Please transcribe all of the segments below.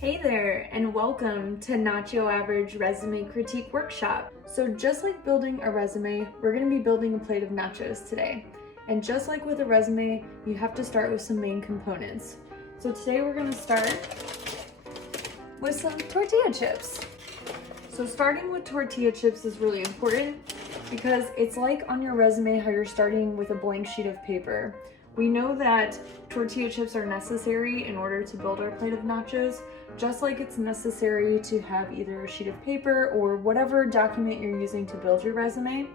Hey there, and welcome to Nacho Average Resume Critique Workshop. So just like building a resume, we're going to be building a plate of nachos today. And just like with a resume, you have to start with some main components. So today we're going to start with some tortilla chips. So starting with tortilla chips is really important because it's like on your resume how you're starting with a blank sheet of paper. We know that tortilla chips are necessary in order to build our plate of nachos, just like it's necessary to have either a sheet of paper or whatever document you're using to build your resume.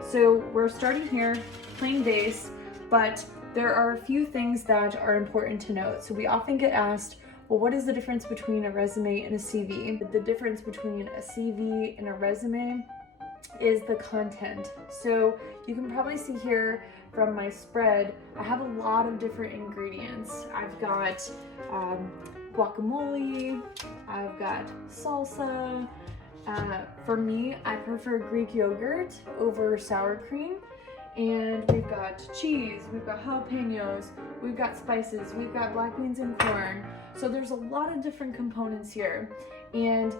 So we're starting here, plain base, but there are a few things that are important to note. So we often get asked, well, what is the difference between a resume and a CV? The difference between a CV and a resume is the content. So you can probably see here from my spread, I have a lot of different ingredients. I've got guacamole, I've got salsa. For me, I prefer Greek yogurt over sour cream. And we've got cheese, we've got jalapenos, we've got spices, we've got black beans and corn. So there's a lot of different components here. And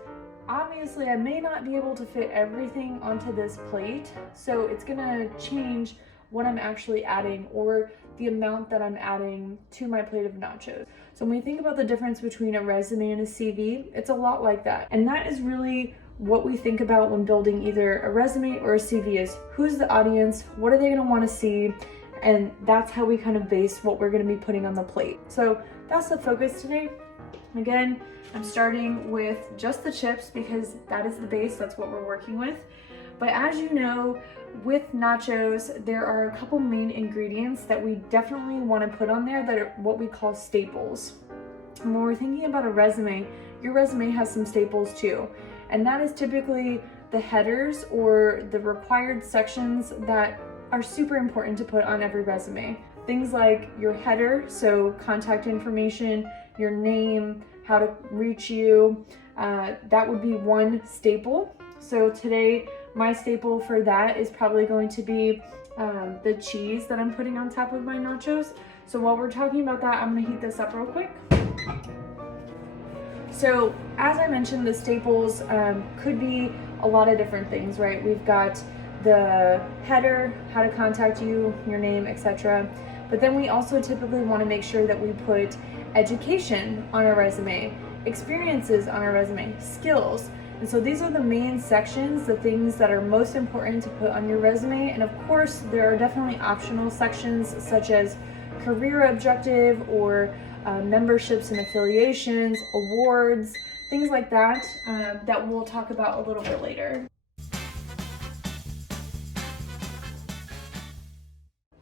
obviously I may not be able to fit everything onto this plate, so it's gonna change what I'm actually adding or the amount that I'm adding to my plate of nachos. So when we think about the difference between a resume and a CV, it's a lot like that. And that is really what we think about when building either a resume or a CV is who's the audience, what are they gonna wanna see, and that's how we kind of base what we're gonna be putting on the plate. So that's the focus today. Again, I'm starting with just the chips because that is the base, that's what we're working with. But as you know, with nachos, there are a couple main ingredients that we definitely want to put on there that are what we call staples. And when we're thinking about a resume, your resume has some staples too. And that is typically the headers or the required sections that are super important to put on every resume. Things like your header, so contact information, your name, how to reach you, that would be one staple. So today, my staple for that is probably going to be the cheese that I'm putting on top of my nachos. So while we're talking about that, I'm gonna heat this up real quick. So as I mentioned, the staples could be a lot of different things, right? We've got the header, how to contact you, your name, etc. But then we also typically want to make sure that we put education on our resume, experiences on our resume, skills. And so these are the main sections, the things that are most important to put on your resume. And of course, there are definitely optional sections such as career objective or memberships and affiliations, awards, things like that, that we'll talk about a little bit later.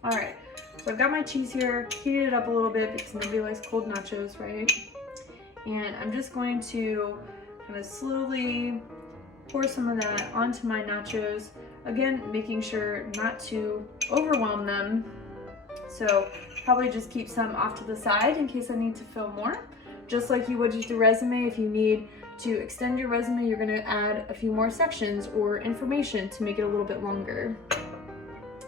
All right, so I've got my cheese here, heated it up a little bit because nobody likes cold nachos, right? And I'm just going to kind of slowly pour some of that onto my nachos. Again, making sure not to overwhelm them. So probably just keep some off to the side in case I need to fill more. Just like you would with your resume, if you need to extend your resume, you're gonna add a few more sections or information to make it a little bit longer.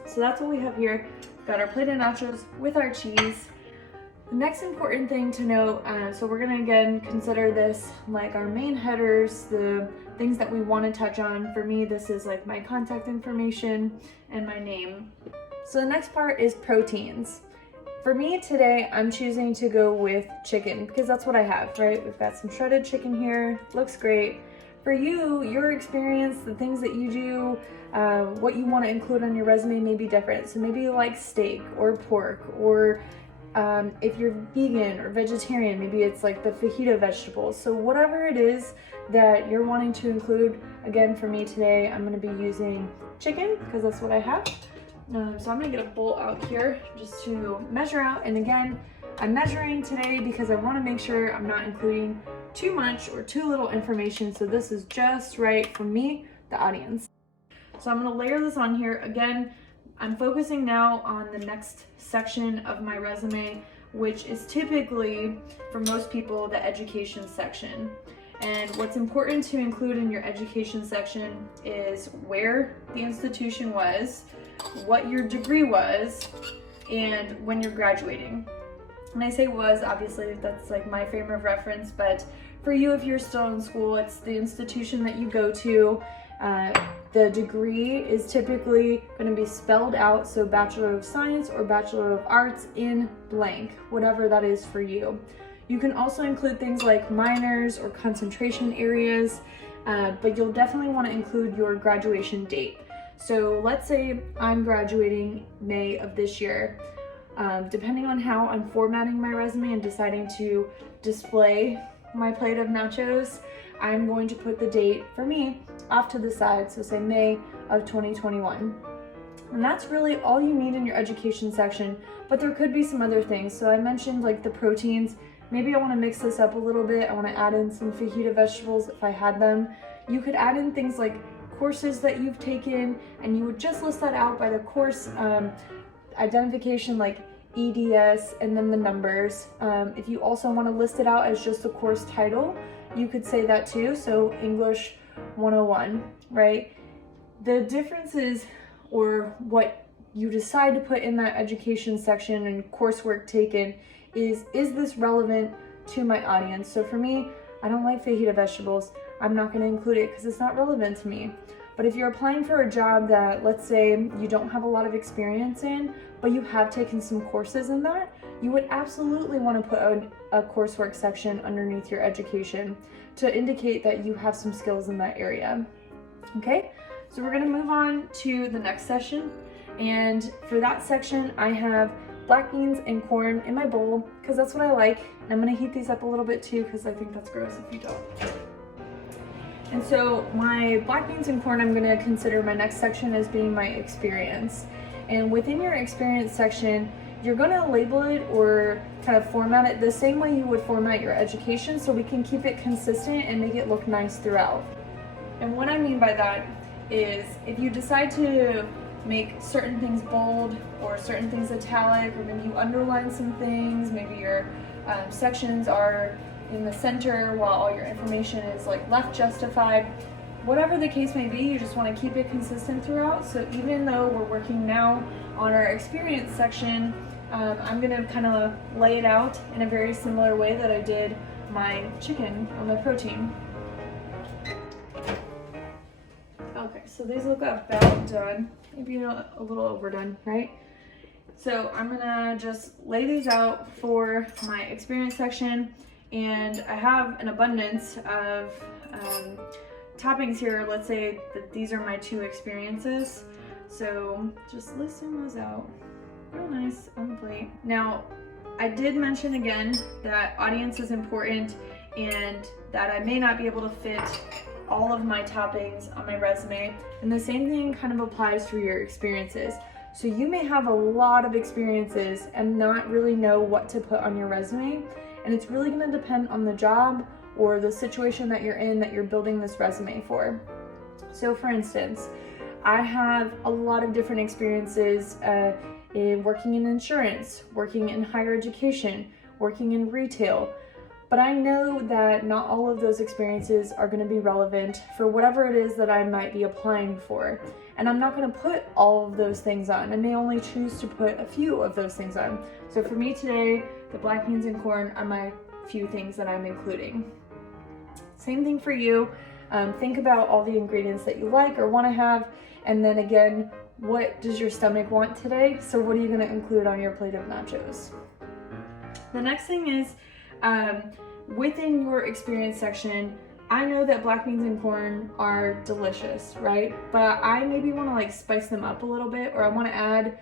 So that's what we have here. We've got our plate of nachos with our cheese. The next important thing to note, so we're gonna again consider this like our main headers, the things that we wanna touch on. For me, this is like my contact information and my name. So the next part is proteins. For me today, I'm choosing to go with chicken because that's what I have, right? We've got some shredded chicken here, looks great. For you, your experience, the things that you do, what you wanna include on your resume may be different. So maybe you like steak or pork, or if you're vegan or vegetarian, maybe it's like the fajita vegetables. So whatever it is that you're wanting to include, again, for me today, I'm gonna be using chicken because that's what I have. So I'm gonna get a bowl out here just to measure out. And again, I'm measuring today because I wanna make sure I'm not including too much or too little information. So this is just right for me, the audience. So I'm gonna layer this on here. Again, I'm focusing now on the next section of my resume, which is typically, for most people, the education section. And what's important to include in your education section is where the institution was, what your degree was, and when you're graduating. When I say was, obviously that's like my frame of reference, but for you, if you're still in school, it's the institution that you go to. The degree is typically going to be spelled out, so Bachelor of Science or Bachelor of Arts in blank, whatever that is for you. You can also include things like minors or concentration areas, but you'll definitely want to include your graduation date. So let's say I'm graduating May of this year. Depending on how I'm formatting my resume and deciding to display my plate of nachos, I'm going to put the date for me off to the side, so say May of 2021. And that's really all you need in your education section, but there could be some other things. So I mentioned like the proteins. Maybe I want to mix this up a little bit. I want to add in some fajita vegetables if I had them. You could add in things like courses that you've taken, and you would just list that out by the course identification, like EDS, and then the numbers. If you also want to list it out as just the course title, you could say that too. So English 101, right? The differences, or what you decide to put in that education section and coursework taken, is this relevant to my audience? So for me, I don't like fajita vegetables. I'm not going to include it because it's not relevant to me. But if you're applying for a job that, let's say, you don't have a lot of experience in, but you have taken some courses in that, you would absolutely want to put a coursework section underneath your education to indicate that you have some skills in that area. Okay, so we're going to move on to the next session. And for that section, I have black beans and corn in my bowl because that's what I like. And I'm going to heat these up a little bit too because I think that's gross if you don't. And so my black beans and corn, I'm going to consider my next section as being my experience. And within your experience section, you're going to label it or kind of format it the same way you would format your education, so we can keep it consistent and make it look nice throughout. And what I mean by that is if you decide to make certain things bold or certain things italic, or maybe you underline some things, maybe your sections are in the center while all your information is like left justified, whatever the case may be, you just want to keep it consistent throughout. So even though we're working now on our experience section, I'm going to kind of lay it out in a very similar way that I did my chicken or my protein. Okay, so these look about done, maybe a little overdone, right? So I'm gonna just lay these out for my experience section, and I have an abundance of toppings here. Let's say that these are my 2 experiences, so just listing those out real nice on the plate. Now, I did mention again that audience is important and that I may not be able to fit all of my toppings on my resume, and the same thing kind of applies for your experiences. So you may have a lot of experiences and not really know what to put on your resume, and it's really going to depend on the job or the situation that you're in that you're building this resume for. So for instance, I have a lot of different experiences in working in insurance, working in higher education, working in retail. But I know that not all of those experiences are going to be relevant for whatever it is that I might be applying for. And I'm not going to put all of those things on. I may only choose to put a few of those things on. So for me today, the black beans and corn are my few things that I'm including. Same thing for you. Think about all the ingredients that you like or want to have. And then again, what does your stomach want today? So what are you going to include on your plate of nachos? The next thing is, within your experience section, I know that black beans and corn are delicious, right? But I maybe want to like spice them up a little bit, or I want to add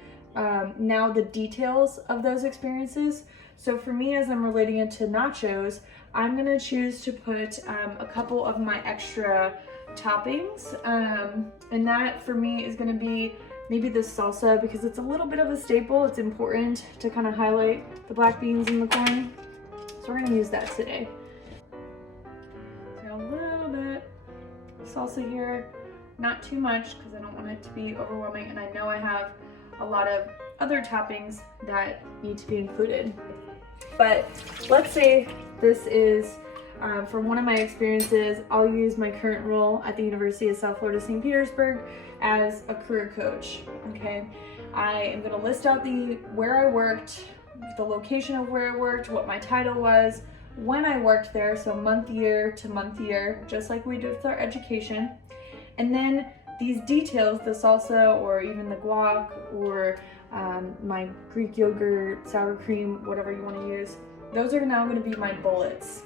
now the details of those experiences. So for me, as I'm relating it to nachos, I'm going to choose to put a couple of my extra toppings. And that for me is going to be maybe the salsa, because it's a little bit of a staple. It's important to kind of highlight the black beans and the corn. So we're going to use that today. So a little bit of salsa here, not too much because I don't want it to be overwhelming, and I know I have a lot of other toppings that need to be included. But let's say this is from one of my experiences. I'll use my current role at the University of South Florida St. Petersburg as a career coach. Okay, I am going to list out where I worked, the location of where I worked, what my title was, when I worked there, so month year to month year, just like we did with our education. And then these details, the salsa or even the guac or my Greek yogurt, sour cream, whatever you want to use, those are now going to be my bullets.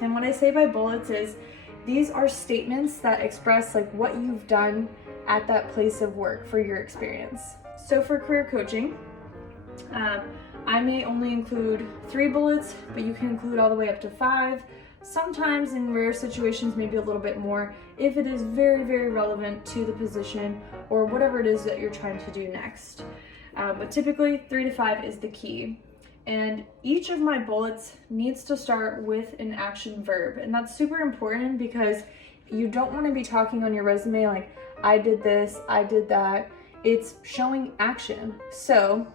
And what I say by bullets is these are statements that express like what you've done at that place of work for your experience. So for career coaching, I may only include 3 bullets, but you can include all the way up to 5. Sometimes in rare situations, maybe a little bit more, if it is very, very relevant to the position or whatever it is that you're trying to do next. But typically 3 to 5 is the key. And each of my bullets needs to start with an action verb. And that's super important because you don't want to be talking on your resume like, I did this, I did that. It's showing action. So,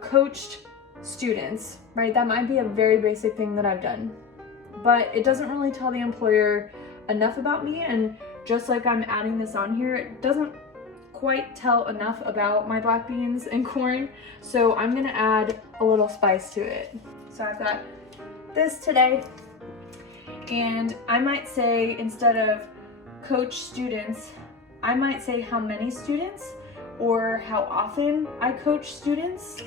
coached students, right? That might be a very basic thing that I've done, but it doesn't really tell the employer enough about me. And just like I'm adding this on here, it doesn't quite tell enough about my black beans and corn. So I'm gonna add a little spice to it. So I've got this today, and I might say, instead of coach students, I might say how many students or how often I coach students,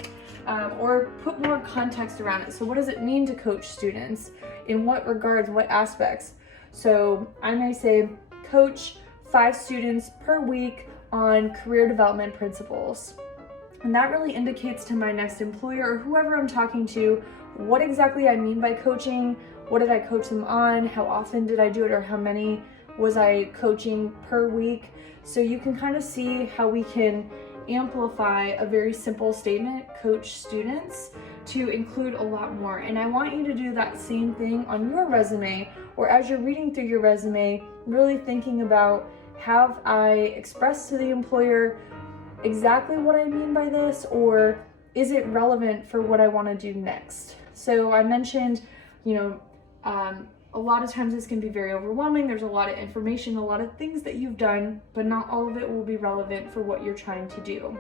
or put more context around it. So what does it mean to coach students? In what regards, what aspects? So I may say coach 5 students per week on career development principles. And that really indicates to my next employer or whoever I'm talking to what exactly I mean by coaching. What did I coach them on? How often did I do it, or how many was I coaching per week? So you can kind of see how we can amplify a very simple statement, coach students, to include a lot more. And I want you to do that same thing on your resume, or as you're reading through your resume, really thinking about, have I expressed to the employer exactly what I mean by this, or is it relevant for what I want to do next? So I mentioned, a lot of times this can be very overwhelming. There's a lot of information, a lot of things that you've done, but not all of it will be relevant for what you're trying to do.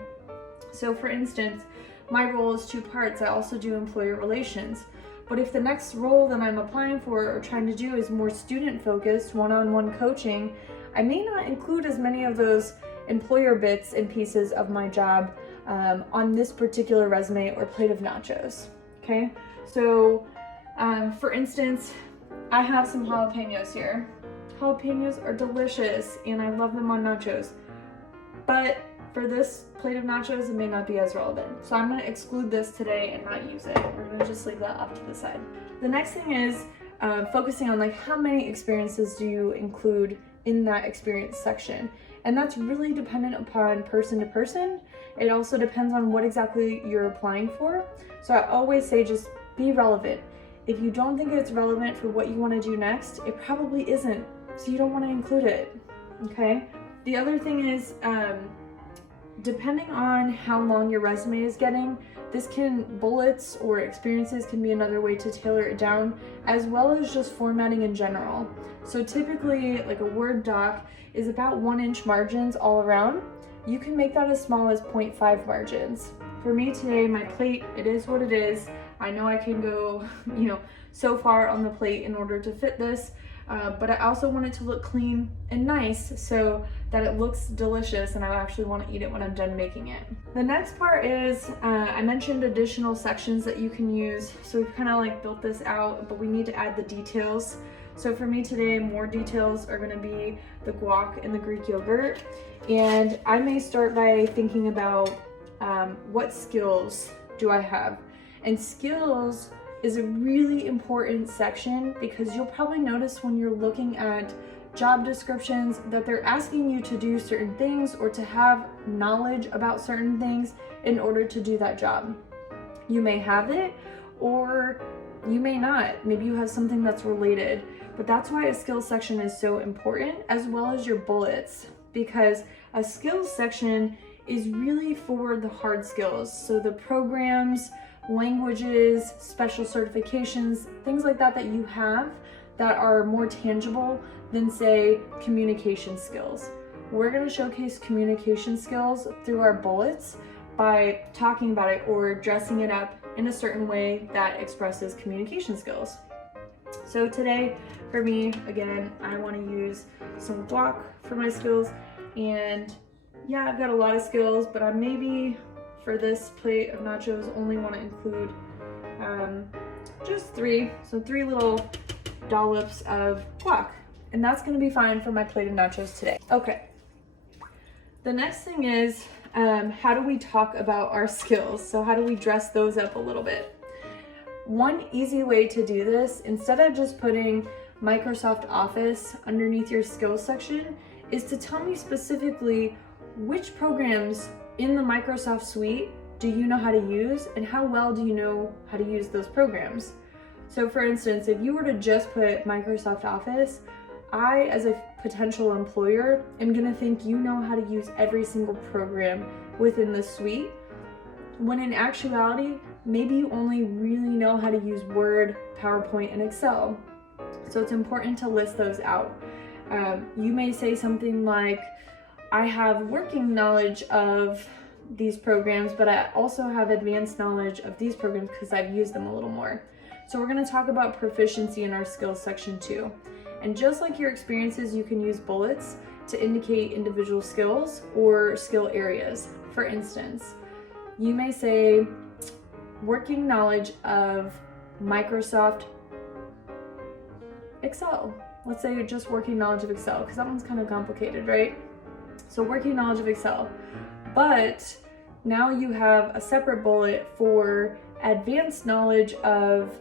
So for instance, my role is 2 parts. I also do employer relations. But if the next role that I'm applying for or trying to do is more student focused, one-on-one coaching, I may not include as many of those employer bits and pieces of my job on this particular resume or plate of nachos. Okay, so for instance, I have some jalapenos here. Jalapenos are delicious and I love them on nachos, but for this plate of nachos, it may not be as relevant. So I'm gonna exclude this today and not use it. We're gonna just leave that off to the side. The next thing is focusing on like how many experiences do you include in that experience section. And that's really dependent upon person to person. It also depends on what exactly you're applying for. So I always say just be relevant. If you don't think it's relevant for what you want to do next, it probably isn't. So you don't want to include it, okay? The other thing is, depending on how long your resume is getting, bullets or experiences can be another way to tailor it down, as well as just formatting in general. So typically, like a Word doc is about 1-inch margins all around. You can make that as small as 0.5 margins. For me today, my plate, it is what it is. I know I can go, so far on the plate in order to fit this, but I also want it to look clean and nice so that it looks delicious and I actually want to eat it when I'm done making it. The next part is, I mentioned additional sections that you can use. So we've kind of like built this out, but we need to add the details. So for me today, more details are going to be the guac and the Greek yogurt. And I may start by thinking about what skills do I have? And skills is a really important section because you'll probably notice when you're looking at job descriptions that they're asking you to do certain things or to have knowledge about certain things in order to do that job. You may have it or you may not. Maybe you have something that's related, but that's why a skills section is so important, as well as your bullets, because a skills section is really for the hard skills. So the programs, languages, special certifications, things like that you have that are more tangible than, say, communication skills. We're going to showcase communication skills through our bullets by talking about it or dressing it up in a certain way that expresses communication skills. So today, for me, again, I want to use some guac for my skills. And yeah, I've got a lot of skills, but I maybe, for this plate of nachos, only want to include just 3. So 3 little dollops of guac. And that's going to be fine for my plate of nachos today. Okay. The next thing is, how do we talk about our skills? So how do we dress those up a little bit? One easy way to do this, instead of just putting Microsoft Office underneath your skills section, is to tell me specifically which programs in the Microsoft suite do you know how to use, and how well do you know how to use those programs. So for instance, if you were to just put Microsoft Office, I, as a potential employer, am gonna think you know how to use every single program within the suite, when in actuality, maybe you only really know how to use Word, PowerPoint, and Excel. So it's important to list those out. You may say something like, I have working knowledge of these programs, but I also have advanced knowledge of these programs because I've used them a little more. So we're going to talk about proficiency in our skills section too. And just like your experiences, you can use bullets to indicate individual skills or skill areas. For instance, you may say working knowledge of Microsoft Excel. Let's say just working knowledge of Excel, because that one's kind of complicated, right? So working knowledge of Excel. But now you have a separate bullet for advanced knowledge of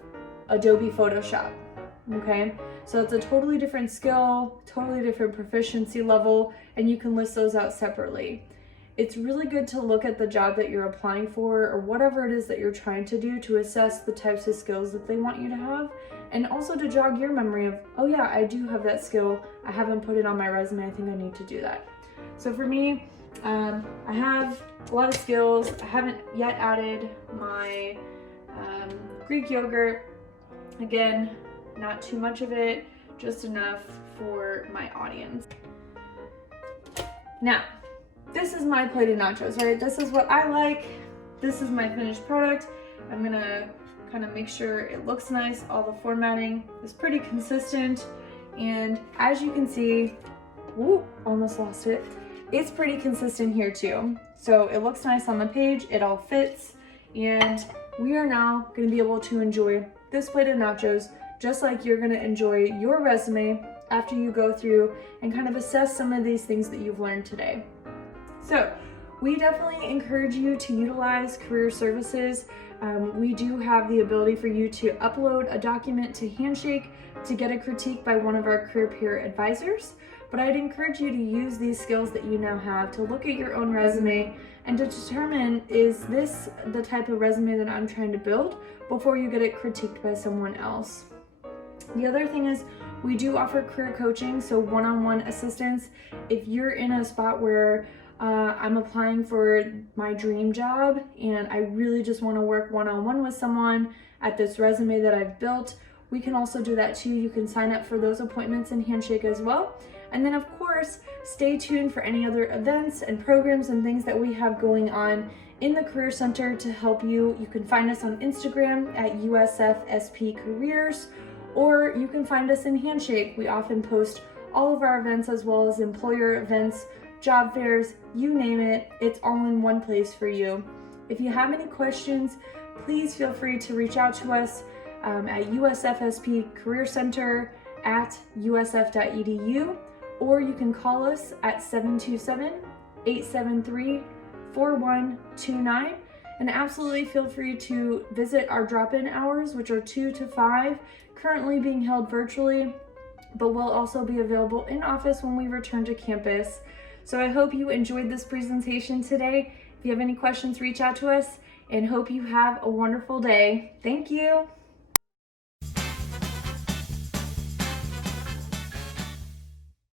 Adobe Photoshop, okay? So it's a totally different skill, totally different proficiency level, and you can list those out separately. It's really good to look at the job that you're applying for, or whatever it is that you're trying to do, to assess the types of skills that they want you to have, and also to jog your memory of, oh yeah, I do have that skill, I haven't put it on my resume, I think I need to do that. So for me, I have a lot of skills. I haven't yet added my Greek yogurt. Again, not too much of it, just enough for my audience. Now, this is my plate of nachos, right? This is what I like. This is my finished product. I'm gonna kind of make sure it looks nice. All the formatting is pretty consistent. And as you can see, whoop, almost lost it. It's pretty consistent here too. So it looks nice on the page, it all fits. And we are now gonna be able to enjoy this plate of nachos, just like you're gonna enjoy your resume after you go through and kind of assess some of these things that you've learned today. So we definitely encourage you to utilize career services. We do have the ability for you to upload a document to Handshake to get a critique by one of our career peer advisors. But I'd encourage you to use these skills that you now have to look at your own resume and to determine, is this the type of resume that I'm trying to build, before you get it critiqued by someone else. The other thing is, we do offer career coaching, so one-on-one assistance. If you're in a spot where I'm applying for my dream job and I really just want to work one-on-one with someone at this resume that I've built, we can also do that too. You can sign up for those appointments in Handshake as well. And then of course, stay tuned for any other events and programs and things that we have going on in the Career Center to help you. You can find us on Instagram at USFSP Careers, or you can find us in Handshake. We often post all of our events as well as employer events, job fairs, you name it, it's all in one place for you. If you have any questions, please feel free to reach out to us at USFSP Career Center at usf.edu, or you can call us at 727-873-4129. And absolutely feel free to visit our drop-in hours, which are 2 to 5, currently being held virtually, but will also be available in office when we return to campus. So I hope you enjoyed this presentation today. If you have any questions, reach out to us, and hope you have a wonderful day. Thank you.